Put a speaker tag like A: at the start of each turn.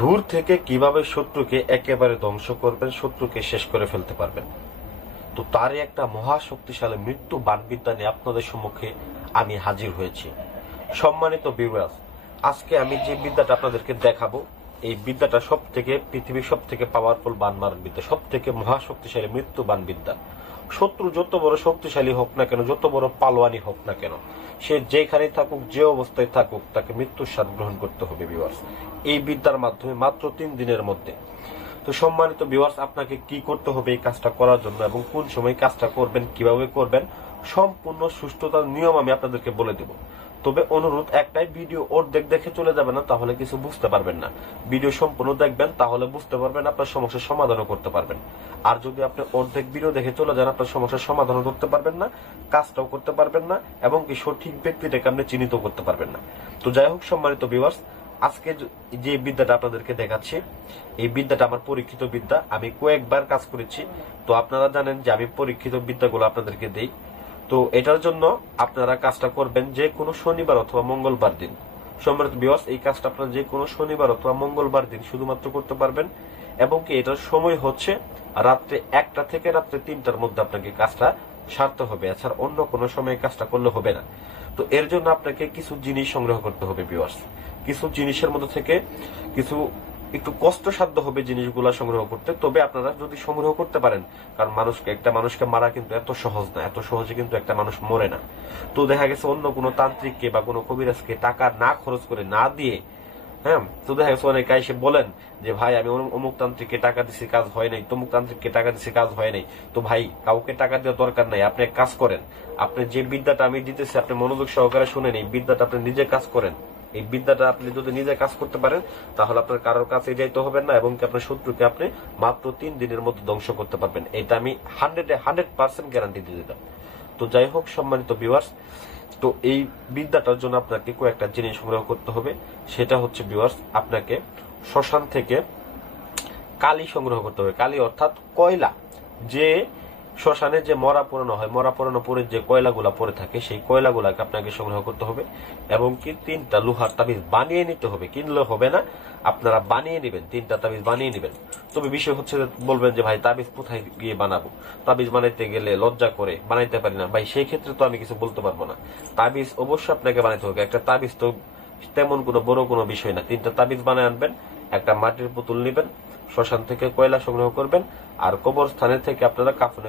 A: দূর থেকে কীভাবে শত্রুকে একেবারে ধ্বংস করবেন, শত্রুকে শেষ করে ফেলতে পারবেন? তো তারই একটা মহাশক্তিশালী মৃত্যু বানবিদ্যা নিয়ে আপনাদের সম্মুখে আমি হাজির হয়েছি। সম্মানিত বিরাজ আজকে আমি যে বিদ্যাটা আপনাদেরকে দেখাবো, এই বিদ্যাটা সব থেকে পৃথিবীর সব থেকে পাওয়ারফুল বানমার বিদ্যা সব থেকে মহাশক্তিশালী মৃত্যু বান বিদ্যা শত্রু যত বড় শক্তিশালী হোক না কেন, যত বড় পালোয়ানি হোক না কেন, সে যেখানে থাকুক, যে অবস্থায় থাকুক, তাকে মৃত্যুর স্বাদ গ্রহণ করতে হবে বিভার্স এই বিদ্যার মাধ্যমে মাত্র তিন দিনের মধ্যে। তো সম্মানিত ভিউয়ার্স আপনাকে কি করতে হবে এই কাজটা করার জন্য এবং কোন সময় কাজটা করবেন, কীভাবে করবেন, সম্পূর্ণ সুস্থতার নিয়ম আমি আপনাদেরকে বলে দেব। তবে অনুরোধ, একটাই ভিডিও অর্ধেক দেখে চলে যাবে না, তাহলে কিছু বুঝতে পারবেন না। ভিডিও সম্পূর্ণ দেখবেন, তাহলে বুঝতে পারবেন আপনার সমস্যার সমাধানও করতে পারবেন। আর যদি আপনি অর্ধেক ভিডিও দেখে চলে যান, আপনার সমস্যার সমাধানও করতে পারবেন না, কাজটাও করতে পারবেন না, এবং কি সঠিক ব্যক্তিটাকে আপনি চিহ্নিত করতে পারবেন না। তো যাই হোক, সম্মানিত ভিউয়ার্স আজকে যে- যে বিদ্যাটা আপনাদেরকে দেখাচ্ছি, এই বিদ্যাটা আমার পরীক্ষিত বিদ্যা, আমি কয়েকবার কাজ করেছি। তো আপনারা জানেন যে আমি পরীক্ষিত বিদ্যাগুলো আপনাদেরকে দেই। তো এটার জন্য আপনারা কাজটা করবেন যে কোনো শনিবার অথবা মঙ্গলবার দিন। সম্মানিত বিওয়াস এই কাজটা আপনারা যে কোনো শনিবার অথবা মঙ্গলবার দিন শুধুমাত্র করতে পারবেন এবং কি এটার সময় হচ্ছে রাত্রে একটা থেকে রাত্রে তিনটার মধ্যে আপনাকে কাজটা সারতে হবে। এছাড়া অন্য কোনো সময় কাজটা করলে হবে না। তো এর জন্য আপনাকে কিছু জিনিস সংগ্রহ করতে হবে বিওয়ার্স কিছু জিনিসের মধ্যে থেকে কিছু একটু কষ্টসাধ্য হবে জিনিসগুলা সংগ্রহ করতে। তবে আপনারা যদি সংগ্রহ করতে পারেন, কারণ মানুষকে, একটা মানুষকে মারা কিন্তু এত সহজ না, এত সহজে কিন্তু একটা মানুষ মরে না। তো দেখা গেছে অন্য কোনো তান্ত্রিককে বা কোনো কবিরাজকে টাকা না খরচ করে না দিয়ে হ্যাঁ তো দেখা গেছে অনেকে এসে বলেন যে, ভাই, আমি অমুক- তান্ত্রিককে টাকা দিছি, কাজ হয় নাই, তমুক তান্ত্রিককে টাকা দিছি, কাজ হয় নাই। তো ভাই, কাউকে টাকা দেওয়ার দরকার নাই, আপনি এক কাজ করেন। আপনি যে বিদ্যাটা আমি দিতেছি, আপনি মনোযোগ সহকারে শুনেন, এই বিদ্যাটা আপনি নিজে কাজ করেন। এই বিদ্যাটা আপনি যদি নিজে কাজ করতে পারেন, তাহলে আপনার কারোর কাছে যাইতে হবে না, এবং আপনার শত্রুকে আপনি মাত্র তিন দিনের মধ্যে ধ্বংস করতে পারবেন। এটা আমি হান্ড্রেড হান্ড্রেড পার্সেন্ট গ্যারান্টি দিয়ে দিলাম। তো যাই হোক, সম্মানিত ভিউয়ার্স তো এই বিদ্যাটার জন্য আপনাকে কয়েকটা জিনিস সংগ্রহ করতে হবে। সেটা হচ্ছে ভিউয়ার্স আপনাকে শ্মশান থেকে কালি সংগ্রহ করতে হবে। কালি অর্থাৎ কয়লা। যে শ্মশানে যে মরা পোড়ানো হয়, মরা পোড়ানো পরে যে কয়লাগুলা পরে থাকে, সেই কয়লাগুলাকে আপনাকে সংগ্রহ করতে হবে এবং কি তিনটা লোহার তাবিজ বানিয়ে নিতে হবে। কিনলে হবে না, আপনারা বানিয়ে নেবেন, তিনটা তাবিজ বানিয়ে নেবেন। তবে বিষয় হচ্ছে বলবেন যে, ভাই, তাবিজ কোথায় গিয়ে বানাবো? তাবিজ বানাইতে গেলে লজ্জা করে, বানাইতে পারি না। ভাই, সেই ক্ষেত্রে তো আমি কিছু বলতে পারব না। তাবিজ অবশ্যই আপনাকে বানাইতে হবে। একটা তাবিজ তো তেমন কোনো বড় কোনো বিষয় না। তিনটা তাবিজ বানায় আনবেন, একটা মাটির পুতুল নেবেন, শ্মশান থেকে কয়লা সংগ্রহ করবেন, আর কবরস্থানের থেকে আপনারা কাফনে